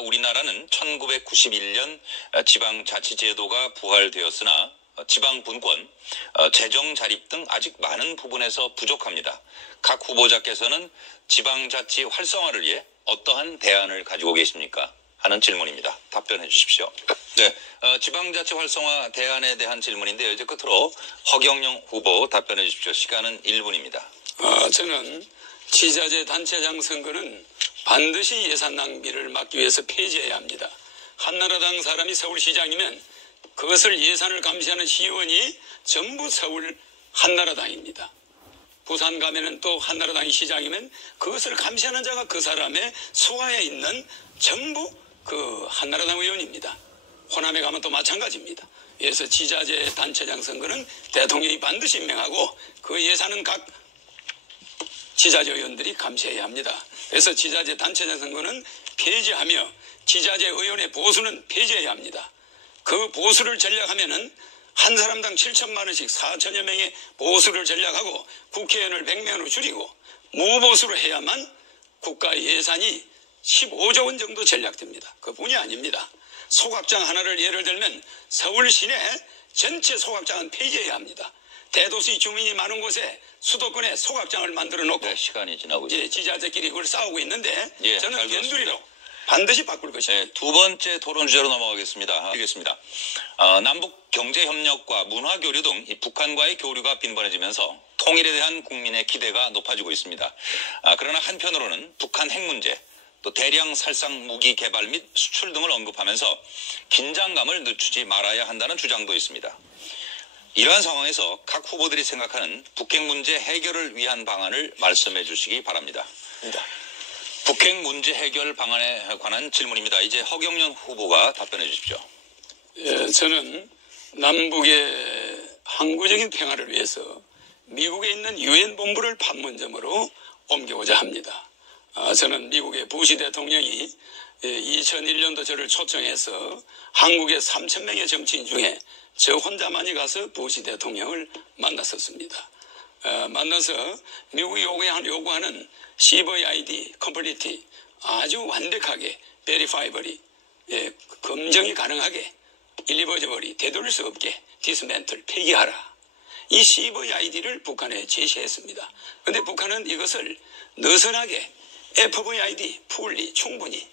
우리나라는 1991년 지방자치제도가 부활되었으나 지방분권, 재정 자립 등 아직 많은 부분에서 부족합니다. 각 후보자께서는 지방자치 활성화를 위해 어떠한 대안을 가지고 계십니까? 하는 질문입니다. 답변해 주십시오. 네, 지방자치 활성화 대안에 대한 질문인데요. 이제 끝으로 허경영 후보 답변해 주십시오. 시간은 1분입니다. 저는 지자체 단체장 선거는 반드시 예산 낭비를 막기 위해서 폐지해야 합니다. 한나라당 사람이 서울시장이면 그것을 예산을 감시하는 시의원이 전부 서울 한나라당입니다. 부산 가면은 또 한나라당이 시장이면 그것을 감시하는 자가 그 사람의 수하에 있는 전부 그 한나라당 의원입니다. 호남에 가면 또 마찬가지입니다. 그래서 지자체 단체장 선거는 대통령이 반드시 임명하고 그 예산은 각 지자체 의원들이 감시해야 합니다. 그래서 지자체 단체장 선거는 폐지하며 지자체 의원의 보수는 폐지해야 합니다. 그 보수를 전략하면은 한 사람당 7천만 원씩 4천여 명의 보수를 전략하고 국회의원을 100명으로 줄이고 무보수로 해야만 국가 예산이 15조 원 정도 전략됩니다. 그뿐이 아닙니다. 소각장 하나를 예를 들면 서울 시내 전체 소각장은 폐지해야 합니다. 대도시 주민이 많은 곳에 수도권에 소각장을 만들어 놓고 네, 시간이 지나고 있습니다. 지자체끼리 그걸 싸우고 있는데 저는 견두리로 반드시 바꿀 것입니다. 네, 두 번째 토론 주제로 넘어가겠습니다. 남북 경제협력과 문화교류 등 북한과의 교류가 빈번해지면서 통일에 대한 국민의 기대가 높아지고 있습니다. 그러나 한편으로는 북한 핵 문제, 또 대량 살상 무기 개발 및 수출 등을 언급하면서 긴장감을 늦추지 말아야 한다는 주장도 있습니다. 이러한 상황에서 각 후보들이 생각하는 북핵 문제 해결을 위한 방안을 말씀해 주시기 바랍니다. 북핵 문제 해결 방안에 관한 질문입니다. 이제 허경영 후보가 답변해 주십시오. 저는 남북의 항구적인 평화를 위해서 미국에 있는 유엔 본부를 판문점으로 옮겨오자 합니다. 저는 미국의 부시 대통령이 2001년도 저를 초청해서 한국의 3,000명의 정치인 중에 저 혼자만이 가서 부시 대통령을 만났었습니다. 만나서 미국이 요구하는 CVID, 컴플리티 아주 완벽하게 베리파이버리 검증이 가능하게 일리버저버리 되돌릴 수 없게 디스멘틀 폐기하라. 이 CVID를 북한에 제시했습니다. 그런데 북한은 이것을 느슨하게 FVID, 풀리, 충분히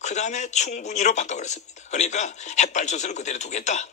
그 다음에 충분히로 바꿔버렸습니다. 그러니까 핵발전소를 그대로 두겠다.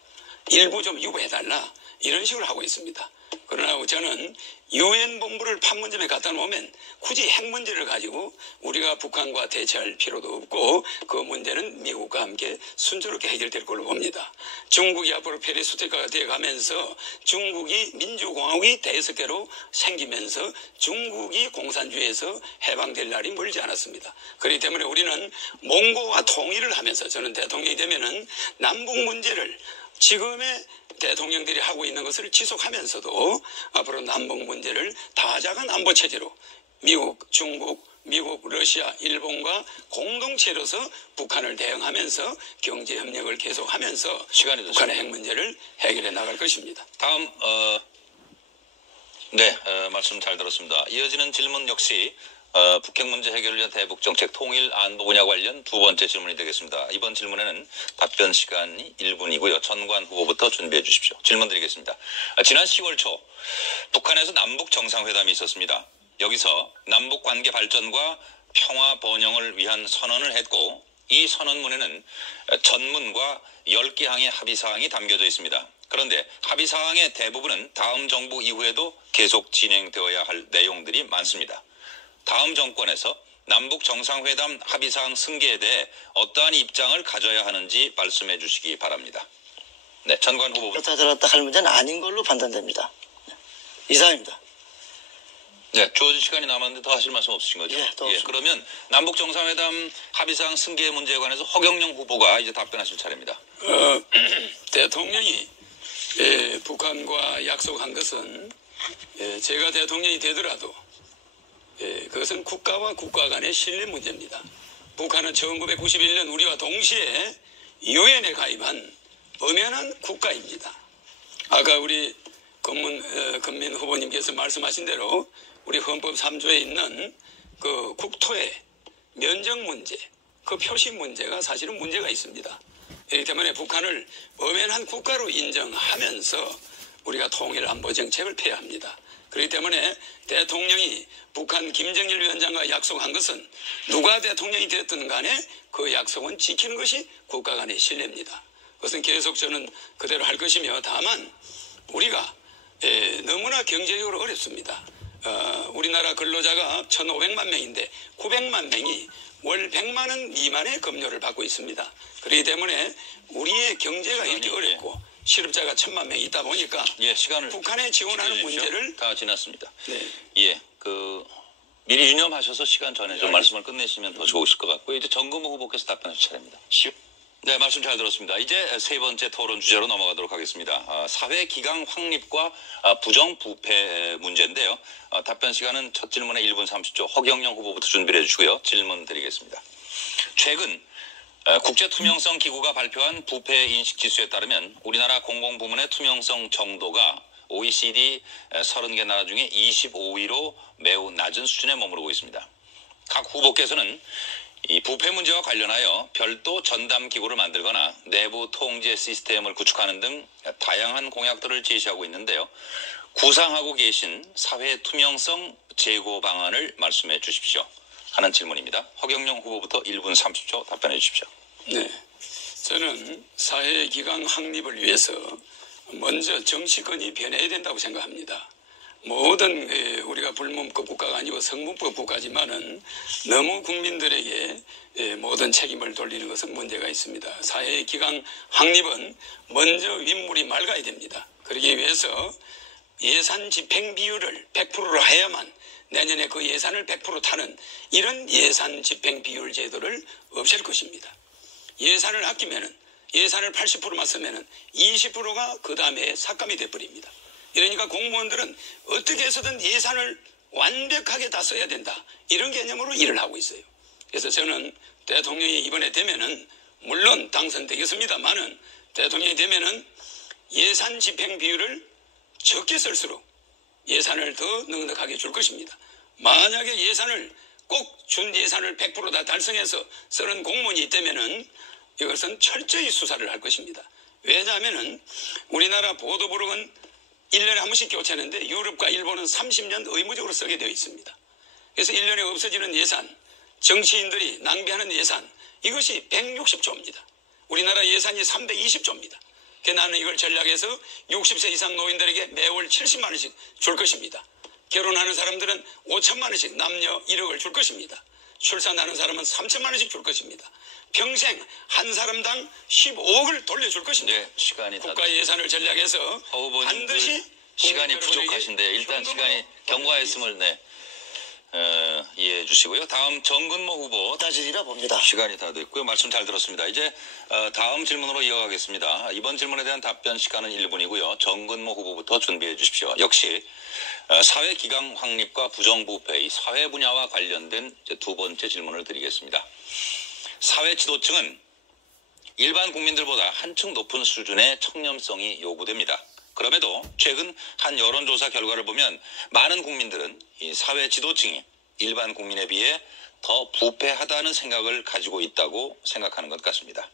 일부 좀 유보해달라. 이런 식으로 하고 있습니다. 그러나 저는 유엔 본부를 판문점에 갖다 놓으면 굳이 핵 문제를 가지고 우리가 북한과 대처할 필요도 없고 그 문제는 미국과 함께 순조롭게 해결될 걸로 봅니다. 중국이 앞으로 페리스토이크가 되어가면서 중국이 민주공화국이 다섯 개로 생기면서 중국이 공산주의에서 해방될 날이 멀지 않았습니다. 그렇기 때문에 우리는 몽고와 통일을 하면서 저는 대통령이 되면은 남북 문제를 지금의 대통령들이 하고 있는 것을 지속하면서도 앞으로 남북 문제를 다자간 안보 체제로 미국, 중국, 미국, 러시아, 일본과 공동체로서 북한을 대응하면서 경제협력을 계속하면서 북한의 핵 문제를 해결해 나갈 것입니다. 다음 말씀 잘 들었습니다. 이어지는 질문 역시 북핵 문제 해결을 위한 대북정책 통일 안보 분야 관련 두 번째 질문이 되겠습니다. 이번 질문에는 답변 시간이 1분이고요. 전관 후보부터 준비해 주십시오. 질문 드리겠습니다. 지난 10월 초 북한에서 남북 정상회담이 있었습니다. 여기서 남북 관계 발전과 평화 번영을 위한 선언을 했고 이 선언문에는 전문과 10개 항의 합의사항이 담겨져 있습니다. 그런데 합의사항의 대부분은 다음 정부 이후에도 계속 진행되어야 할 내용들이 많습니다. 다음 정권에서 남북 정상회담 합의사항 승계에 대해 어떠한 입장을 가져야 하는지 말씀해 주시기 바랍니다. 네, 전관 후보. 그렇다 저렇다 할 문제는 아닌 걸로 판단됩니다. 이상입니다. 네, 주어진 시간이 남았는데 더 하실 말씀 없으신 거죠? 예, 그러면 남북 정상회담 합의사항 승계 문제에 관해서 허경영 후보가 이제 답변하실 차례입니다. 대통령이 북한과 약속한 것은 제가 대통령이 되더라도 그것은 국가와 국가 간의 신뢰 문제입니다. 북한은 1991년 우리와 동시에 유엔에 가입한 엄연한 국가입니다. 아까 우리 금민 후보님께서 말씀하신 대로 우리 헌법 3조에 있는 그 국토의 면적 문제, 그 표시 문제가 사실은 문제가 있습니다. 그렇기 때문에 북한을 엄연한 국가로 인정하면서 우리가 통일 안보 정책을 펴야 합니다. 그렇기 때문에 대통령이 북한 김정일 위원장과 약속한 것은 누가 대통령이 됐든 간에 그 약속은 지키는 것이 국가 간의 신뢰입니다. 그것은 계속 저는 그대로 할 것이며, 다만 우리가 너무나 경제적으로 어렵습니다. 우리나라 근로자가 1,500만 명인데 900만 명이 월 100만 원 미만의 급료를 받고 있습니다. 그렇기 때문에 우리의 경제가 이렇게 어렵고 실업자가 1,000만 명이 있다 보니까 시간을 북한에 지원하는 문제를 다 지났습니다. 네. 미리 유념하셔서 시간 전에 좀 말씀을 끝내시면 더 좋으실 것 같고요. 이제 정금호 후보께서 답변하실 차례입니다. 네, 말씀 잘 들었습니다. 이제 세 번째 토론 주제로 넘어가도록 하겠습니다. 사회 기강 확립과 부정부패 문제인데요. 답변 시간은 첫 질문에 1분 30초 허경영 후보부터 준비를 해주시고요. 질문 드리겠습니다. 최근 국제투명성 기구가 발표한 부패 인식지수에 따르면 우리나라 공공부문의 투명성 정도가 OECD 30개 나라 중에 25위로 매우 낮은 수준에 머무르고 있습니다. 각 후보께서는 이 부패 문제와 관련하여 별도 전담 기구를 만들거나 내부 통제 시스템을 구축하는 등 다양한 공약들을 제시하고 있는데요. 구상하고 계신 사회 투명성 제고 방안을 말씀해 주십시오. 하는 질문입니다. 허경영 후보부터 1분 30초 답변해 주십시오. 네, 저는 사회기강 확립을 위해서 먼저 정치권이 변해야 된다고 생각합니다. 모든 우리가 불문법 국가가 아니고 성문법 국가지만은 너무 국민들에게 모든 책임을 돌리는 것은 문제가 있습니다. 사회기강 확립은 먼저 윗물이 맑아야 됩니다. 그러기 위해서 예산 집행 비율을 100%로 해야만 내년에 그 예산을 100% 타는 이런 예산 집행 비율 제도를 없앨 것입니다. 예산을 아끼면은 예산을 80%만 쓰면은 20%가 그 다음에 삭감이 돼버립니다. 이러니까 공무원들은 어떻게 해서든 예산을 완벽하게 다 써야 된다. 이런 개념으로 일을 하고 있어요. 그래서 저는 대통령이 이번에 되면은 물론 당선되겠습니다만은 대통령이 되면은 예산 집행 비율을 적게 쓸수록 예산을 더 넉넉하게 줄 것입니다. 만약에 예산을 꼭 준 예산을 100% 다 달성해서 쓰는 공무원이 있다면은 이것은 철저히 수사를 할 것입니다. 왜냐하면은 우리나라 보도부록은 1년에 한 번씩 교체하는데 유럽과 일본은 30년 의무적으로 쓰게 되어 있습니다. 그래서 1년에 없어지는 예산, 정치인들이 낭비하는 예산, 이것이 160조입니다. 우리나라 예산이 320조입니다. 그래서 나는 이걸 전략해서 60세 이상 노인들에게 매월 70만 원씩 줄 것입니다. 결혼하는 사람들은 5천만 원씩 남녀 1억을 줄 것입니다. 출산하는 사람은 3천만 원씩 줄 것입니다. 평생 한 사람당 15억을 돌려줄 것입니다. 네, 시간이 국가 예산을 전략해서 반드시 시간이 부족하신데 일단 시간이 경과했음을 이해해 주시고요. 다음 정근모 후보 따지리라 봅니다. 시간이 다 됐고요. 말씀 잘 들었습니다. 이제 다음 질문으로 이어가겠습니다. 이번 질문에 대한 답변 시간은 1분이고요. 정근모 후보부터 준비해 주십시오. 역시 사회 기강 확립과 부정부패, 이 사회 분야와 관련된 두 번째 질문을 드리겠습니다. 사회 지도층은 일반 국민들보다 한층 높은 수준의 청렴성이 요구됩니다. 그럼에도 최근 한 여론조사 결과를 보면 많은 국민들은 이 사회 지도층이 일반 국민에 비해 더 부패하다는 생각을 가지고 있다고 생각하는 것 같습니다.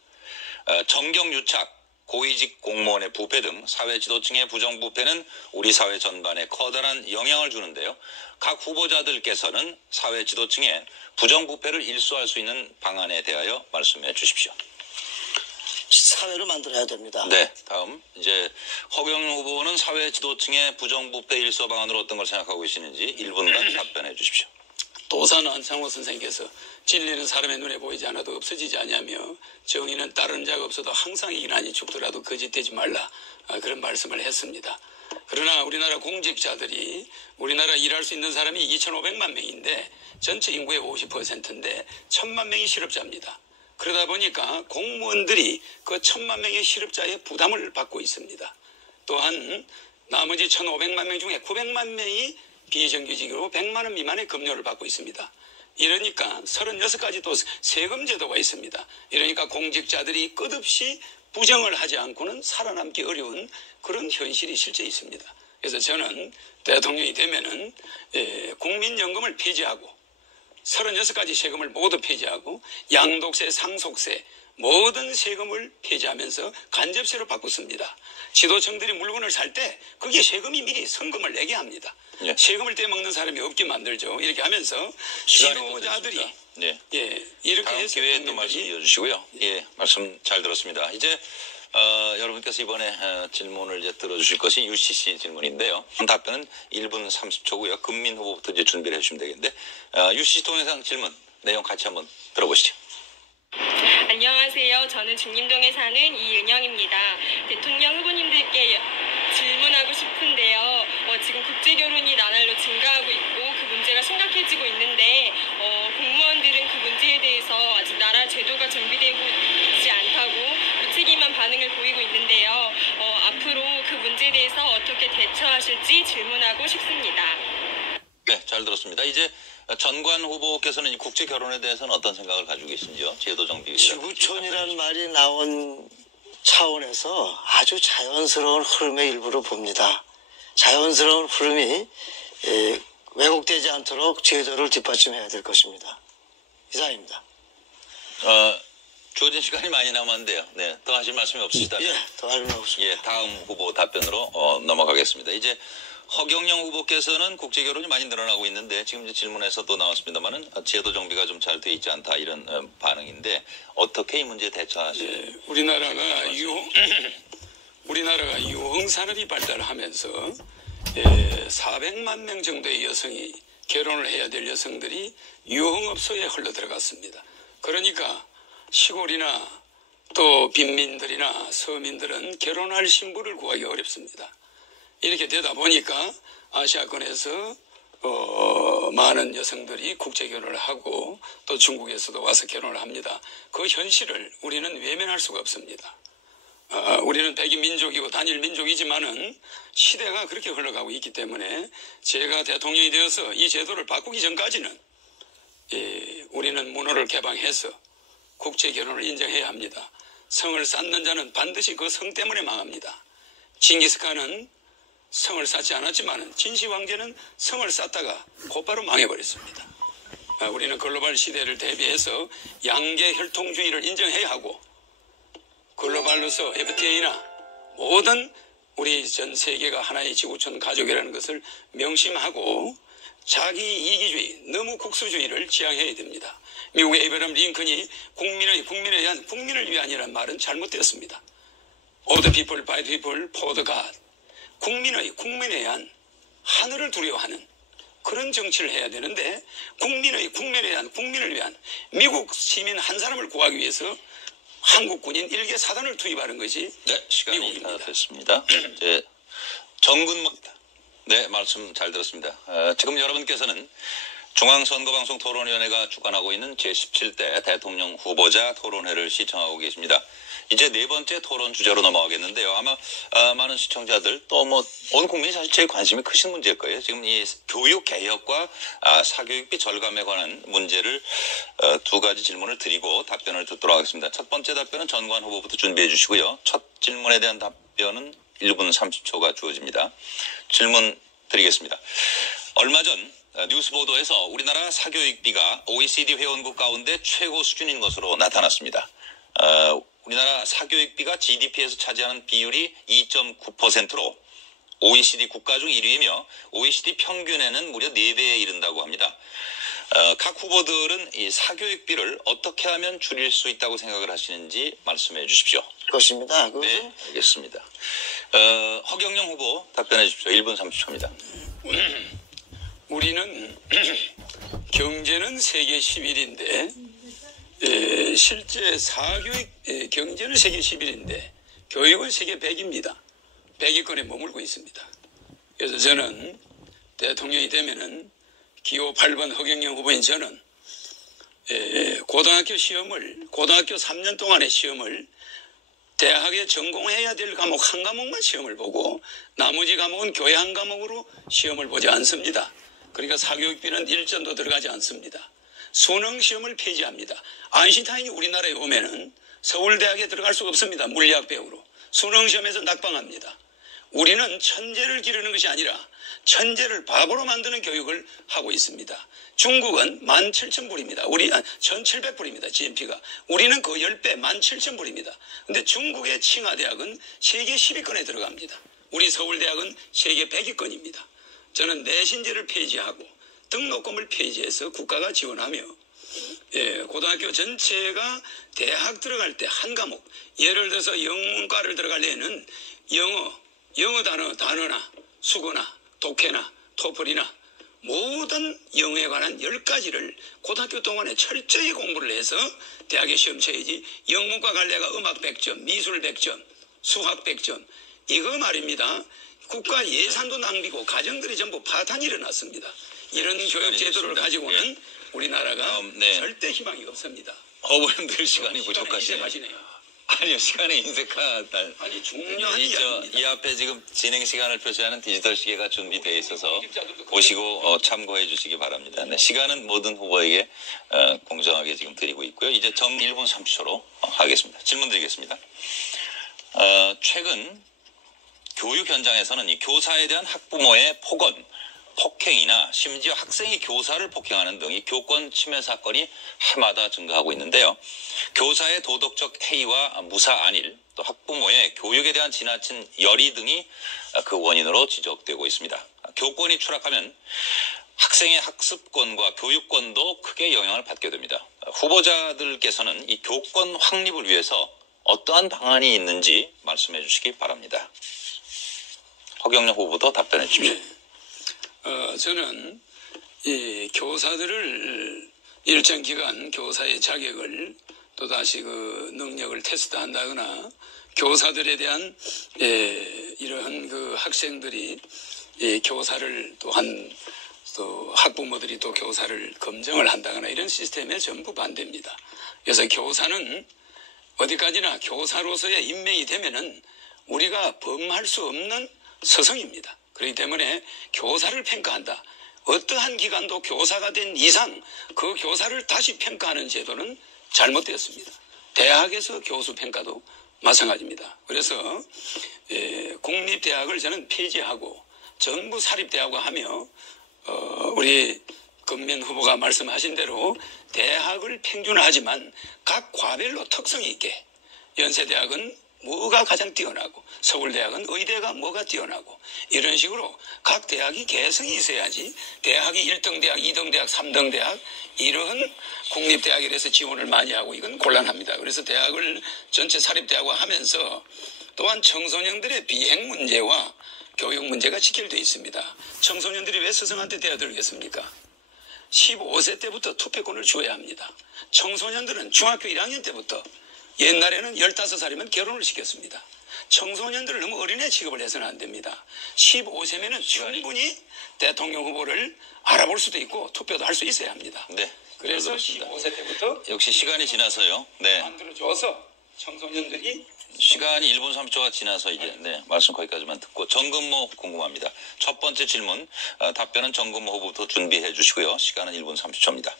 정경유착, 고위직 공무원의 부패 등 사회 지도층의 부정부패는 우리 사회 전반에 커다란 영향을 주는데요. 각 후보자들께서는 사회 지도층의 부정부패를 일소할 수 있는 방안에 대하여 말씀해 주십시오. 사회를 만들어야 됩니다. 네, 다음 이제 허경영 후보는 사회 지도층의 부정부패 일소 방안으로 어떤 걸 생각하고 계시는지 1분간 답변해 주십시오. 도산 안창호 선생께서 진리는 사람의 눈에 보이지 않아도 없어지지 않냐며 정의는 따르는 자가 없어도 항상 이난이 죽더라도 거짓되지 말라, 그런 말씀을 했습니다. 그러나 우리나라 공직자들이 우리나라 일할 수 있는 사람이 2,500만 명인데 전체 인구의 50%인데 1,000만 명이 실업자입니다. 그러다 보니까 공무원들이 그 1,000만 명의 실업자의 부담을 받고 있습니다. 또한 나머지 1,500만 명 중에 900만 명이 비정규직으로 100만 원 미만의 급료를 받고 있습니다. 이러니까 36가지 또 세금 제도가 있습니다. 이러니까 공직자들이 끝없이 부정을 하지 않고는 살아남기 어려운 그런 현실이 실제 있습니다. 그래서 저는 대통령이 되면은 국민연금을 폐지하고 36가지 세금을 모두 폐지하고 양도세, 상속세 모든 세금을 폐지하면서 간접세로 바꿨습니다. 지도층들이 물건을 살 때 그게 세금이 미리 성금을 내게 합니다. 예. 세금을 떼먹는 사람이 없게 만들죠. 이렇게 하면서 시간이 지도자들이 또 됐습니다. 예, 이렇게 다음 해서 기회에 또 말씀 국민들이 이어주시고요. 예, 말씀 잘 들었습니다. 이제 여러분께서 이번에 질문을 이제 들어주실 것이 UCC 질문인데요. 답변은 1분 30초고요. 금민 후보부터 이제 준비를 해주시면 되겠는데 UCC 동영상 질문 내용 같이 한번 들어보시죠. 안녕하세요. 저는 중림동에 사는 이은영입니다. 대통령 후보님들께 질문하고 싶은데요. 지금 국제결혼이 나날로 증가하고 있고 그 문제가 심각해지고 있는데 공무원들은 그 문제에 대해서 아직 나라 제도가 정비되고 있지 않다고 무책임한 반응을 보이고 있는데요. 앞으로 그 문제에 대해서 어떻게 대처하실지 질문하고 싶습니다. 네, 잘 들었습니다. 이제 전관 후보께서는 이 국제 결혼에 대해서는 어떤 생각을 가지고 계신지요? 제도 정비. 지구촌이라는 말이 나온 차원에서 아주 자연스러운 흐름의 일부로 봅니다. 자연스러운 흐름이 왜곡되지 않도록 제도를 뒷받침해야 될 것입니다. 이상입니다. 주어진 시간이 많이 남았는데요. 네, 더 하실 말씀이 없으시다면. 예, 더 할 말 없습니다. 예, 다음 후보 답변으로 넘어가겠습니다. 이제 허경영 후보께서는 국제결혼이 많이 늘어나고 있는데 지금 이제 질문에서도 나왔습니다만은 제도 정비가 좀 잘 돼 있지 않다 이런 반응인데 어떻게 이 문제에 대처하실지. 우리나라가 유흥 산업이 발달하면서 400만 명 정도의 여성이 결혼을 해야 될 여성들이 유흥업소에 흘러 들어갔습니다. 그러니까 시골이나 또 빈민들이나 서민들은 결혼할 신부를 구하기 어렵습니다. 이렇게 되다 보니까 아시아권에서 많은 여성들이 국제결혼을 하고 또 중국에서도 와서 결혼을 합니다. 그 현실을 우리는 외면할 수가 없습니다. 우리는 백인 민족이고 단일 민족이지만은 시대가 그렇게 흘러가고 있기 때문에 제가 대통령이 되어서 이 제도를 바꾸기 전까지는 우리는 문호를 개방해서 국제결혼을 인정해야 합니다. 성을 쌓는 자는 반드시 그 성 때문에 망합니다. 징기스칸은 성을 쌓지 않았지만 진시황제는 성을 쌓다가 곧바로 망해버렸습니다. 우리는 글로벌 시대를 대비해서 양계 혈통주의를 인정해야 하고 글로벌로서 FTA나 모든 우리 전 세계가 하나의 지구촌 가족이라는 것을 명심하고 자기 이기주의, 너무 국수주의를 지향해야 됩니다. 미국의 에이브러함 링컨이 국민을 위한이라는 말은 잘못되었습니다. Of the people, by the people, for the God. 국민에 의한 하늘을 두려워하는 그런 정치를 해야 되는데 국민을 위한 미국 시민 한 사람을 구하기 위해서 한국 군인 1개 사단을 투입하는 것이 네, 시간이 미국입니다. 다 됐습니다. 이제 네, 말씀 잘 들었습니다. 지금 여러분께서는 중앙선거방송 토론위원회가 주관하고 있는 제17대 대통령 후보자 토론회를 시청하고 계십니다. 이제 네 번째 토론 주제로 넘어가겠는데요. 아마 많은 시청자들 또 온 국민이 사실 제일 관심이 크신 문제일 거예요. 지금 이 교육 개혁과 사교육비 절감에 관한 문제를 두 가지 질문을 드리고 답변을 듣도록 하겠습니다. 첫 번째 답변은 전관 후보부터 준비해 주시고요. 첫 질문에 대한 답변은 1분 30초가 주어집니다. 질문 드리겠습니다. 얼마 전 뉴스 보도에서 우리나라 사교육비가 OECD 회원국 가운데 최고 수준인 것으로 나타났습니다. 우리나라 사교육비가 GDP에서 차지하는 비율이 2.9%로 OECD 국가 중 1위이며 OECD 평균에는 무려 4배에 이른다고 합니다. 각 후보들은 이 사교육비를 어떻게 하면 줄일 수 있다고 생각을 하시는지 말씀해 주십시오. 그것입니다. 네, 알겠습니다. 허경영 후보 답변해 주십시오. 1분 30초입니다. 우리는 경제는 세계 11인데 실제 사교육 경제는 세계 11인데 교육은 세계 100입니다. 100위권에 머물고 있습니다. 그래서 저는 대통령이 되면은 기호 8번 허경영 후보인 저는 고등학교 3년 동안의 시험을 대학에 전공해야 될 과목 한 과목만 시험을 보고 나머지 과목은 교회 한 과목으로 시험을 보지 않습니다. 그러니까 사교육비는 1전도 들어가지 않습니다. 수능 시험을 폐지합니다. 아인슈타인이 우리나라에 오면은 서울대학에 들어갈 수가 없습니다. 물리학 배우로. 수능 시험에서 낙방합니다. 우리는 천재를 기르는 것이 아니라 천재를 바보로 만드는 교육을 하고 있습니다. 중국은 17,000불입니다. 1,700불입니다. GNP가. 우리는 그 10배 17,000불입니다. 근데 중국의 칭화대학은 세계 10위권에 들어갑니다. 우리 서울대학은 세계 100위권입니다. 저는 내신제를 폐지하고 등록금을 폐지해서 국가가 지원하며 고등학교 전체가 대학 들어갈 때 한 과목, 예를 들어서 영문과를 들어가려면 영어 단어나 수거나 독해나 토플이나 모든 영어에 관한 10가지를 고등학교 동안에 철저히 공부를 해서 대학에 시험 쳐야지. 영문과 갈래가 음악 100점, 미술 100점, 수학 100점. 이거 말입니다. 국가 예산도 낭비고 가정들이 전부 파탄이 일어났습니다. 이런 교육 제도를 가지고는 우리나라가 절대 희망이 없습니다. 어머님들 시간이 부족하시네요. 가시네요. 아니요, 시간이 인색하다. 아니 중요한 이야기입니다. 이 앞에 지금 진행 시간을 표시하는 디지털 시계가 준비되어 있어서 보시고 참고해 주시기 바랍니다. 네, 시간은 모든 후보에게 공정하게 지금 드리고 있고요. 이제 정 1분 30초로 하겠습니다. 질문 드리겠습니다. 최근 교육 현장에서는 이 교사에 대한 학부모의 폭언, 폭행이나 심지어 학생이 교사를 폭행하는 등 이 교권 침해 사건이 해마다 증가하고 있는데요. 교사의 도덕적 해이와 무사 안일, 또 학부모의 교육에 대한 지나친 열의 등이 그 원인으로 지적되고 있습니다. 교권이 추락하면 학생의 학습권과 교육권도 크게 영향을 받게 됩니다. 후보자들께서는 이 교권 확립을 위해서 어떠한 방안이 있는지 말씀해 주시기 바랍니다. 허경영 후보도 답변해 주십시오. 저는 이 교사들을 일정 기간 교사의 자격을 또다시 그 능력을 테스트한다거나 교사들에 대한 이러한 그 학생들이 교사를 또한 또 학부모들이 또 교사를 검증을 한다거나 이런 시스템에 전부 반대입니다. 그래서 교사는 어디까지나 교사로서의 임명이 되면은 우리가 범할 수 없는 서성입니다. 그렇기 때문에 교사를 평가한다. 어떠한 기관도 교사가 된 이상 그 교사를 다시 평가하는 제도는 잘못되었습니다. 대학에서 교수 평가도 마찬가지입니다. 그래서 국립대학을 저는 폐지하고 전부 사립대학화 하며 우리 금면 후보가 말씀하신 대로 대학을 평준화하지만 각 과별로 특성이 있게 연세대학은 뭐가 가장 뛰어나고 서울대학은 의대가 뭐가 뛰어나고 이런 식으로 각 대학이 개성이 있어야지 대학이 1등 대학, 2등 대학, 3등 대학 이런 국립대학에 대해서 지원을 많이 하고 이건 곤란합니다. 그래서 대학을 전체 사립대학화 하면서 또한 청소년들의 비행 문제와 교육 문제가 직결되어 있습니다. 청소년들이 왜 스승한테 대어들겠습니까? 15세 때부터 투표권을 주어야 합니다. 청소년들은 중학교 1학년 때부터 옛날에는 15살이면 결혼을 시켰습니다. 청소년들을 너무 어린애 취급을 해서는 안 됩니다. 15세면은 충분히 대통령 후보를 알아볼 수도 있고 투표도 할 수 있어야 합니다. 네. 그래서 15세 때부터 역시 시간이 지나서요. 네. 만들어줘서 청소년들이 시간이 1분 30초가 지나서 이제 말씀 거기까지만 듣고 정근모 궁금합니다. 첫 번째 질문 답변은 정근모 후보부터 준비해 주시고요. 시간은 1분 30초입니다.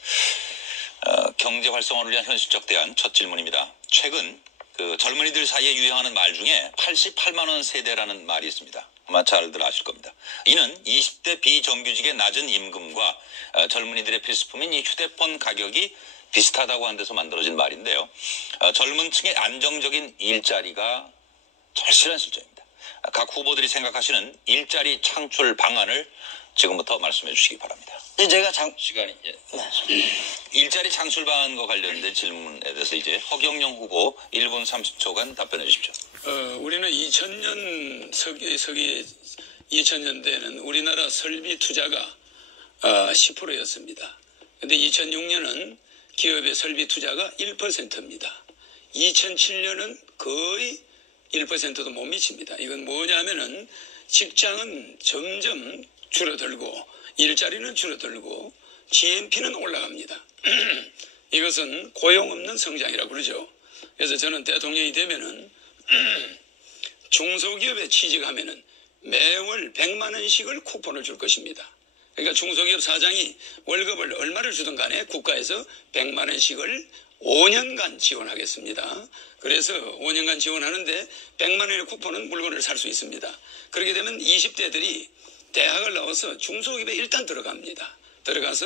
경제 활성화를 위한 현실적 대안 첫 질문입니다. 최근 그 젊은이들 사이에 유행하는 말 중에 88만 원 세대라는 말이 있습니다. 아마 잘들 아실 겁니다. 이는 20대 비정규직의 낮은 임금과 젊은이들의 필수품인 이 휴대폰 가격이 비슷하다고 한 데서 만들어진 말인데요. 젊은 층의 안정적인 일자리가 절실한 실정입니다. 각 후보들이 생각하시는 일자리 창출 방안을 지금부터 말씀해 주시기 바랍니다. 제가 시간이 일자리 창출 방안과 관련된 질문에 대해서 이제 허경영 후보 1분 30초간 답변해 주십시오. 우리는 2000년대에는 우리나라 설비 투자가 10%였습니다. 그런데 2006년은 기업의 설비 투자가 1%입니다. 2007년은 거의 1%도 못 미칩니다. 이건 뭐냐면은 직장은 점점 줄어들고 일자리는 줄어들고 GNP는 올라갑니다. 이것은 고용 없는 성장이라고 그러죠. 그래서 저는 대통령이 되면은 중소기업에 취직하면은 매월 100만 원씩을 쿠폰을 줄 것입니다. 그러니까 중소기업 사장이 월급을 얼마를 주든 간에 국가에서 100만 원씩을 5년간 지원하겠습니다. 그래서 5년간 지원하는데 100만 원의 쿠폰은 물건을 살 수 있습니다. 그렇게 되면 20대들이 대학을 나와서 중소기업에 일단 들어갑니다. 들어가서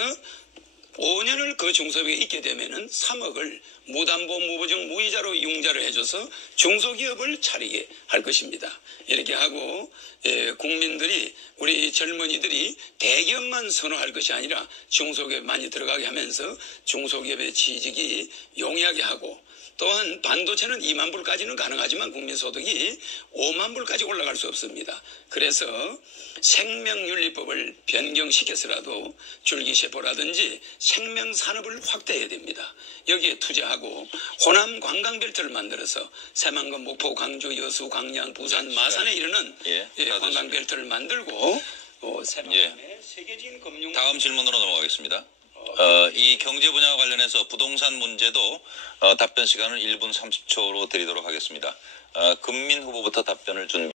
5년을 그 중소기업에 있게 되면은 3억을 무담보 무보증 무이자로 융자를 해줘서 중소기업을 차리게 할 것입니다. 이렇게 하고 국민들이 우리 젊은이들이 대기업만 선호할 것이 아니라 중소기업에 많이 들어가게 하면서 중소기업의 취직이 용이하게 하고 또한 반도체는 2만 불까지는 가능하지만 국민소득이 5만 불까지 올라갈 수 없습니다. 그래서 생명윤리법을 변경시켜서라도 줄기세포라든지 생명산업을 확대해야 됩니다. 여기에 투자하고 호남 관광벨트를 만들어서 새만금, 목포, 광주, 여수, 광양, 부산, 마산에 이르는 관광벨트를 만들고 새만금의 세계적인 금융 다음 질문으로 넘어가겠습니다. 이 경제 분야와 관련해서 부동산 문제도 답변 시간을 1분 30초로 드리도록 하겠습니다. 금민 후보부터 답변을 준비.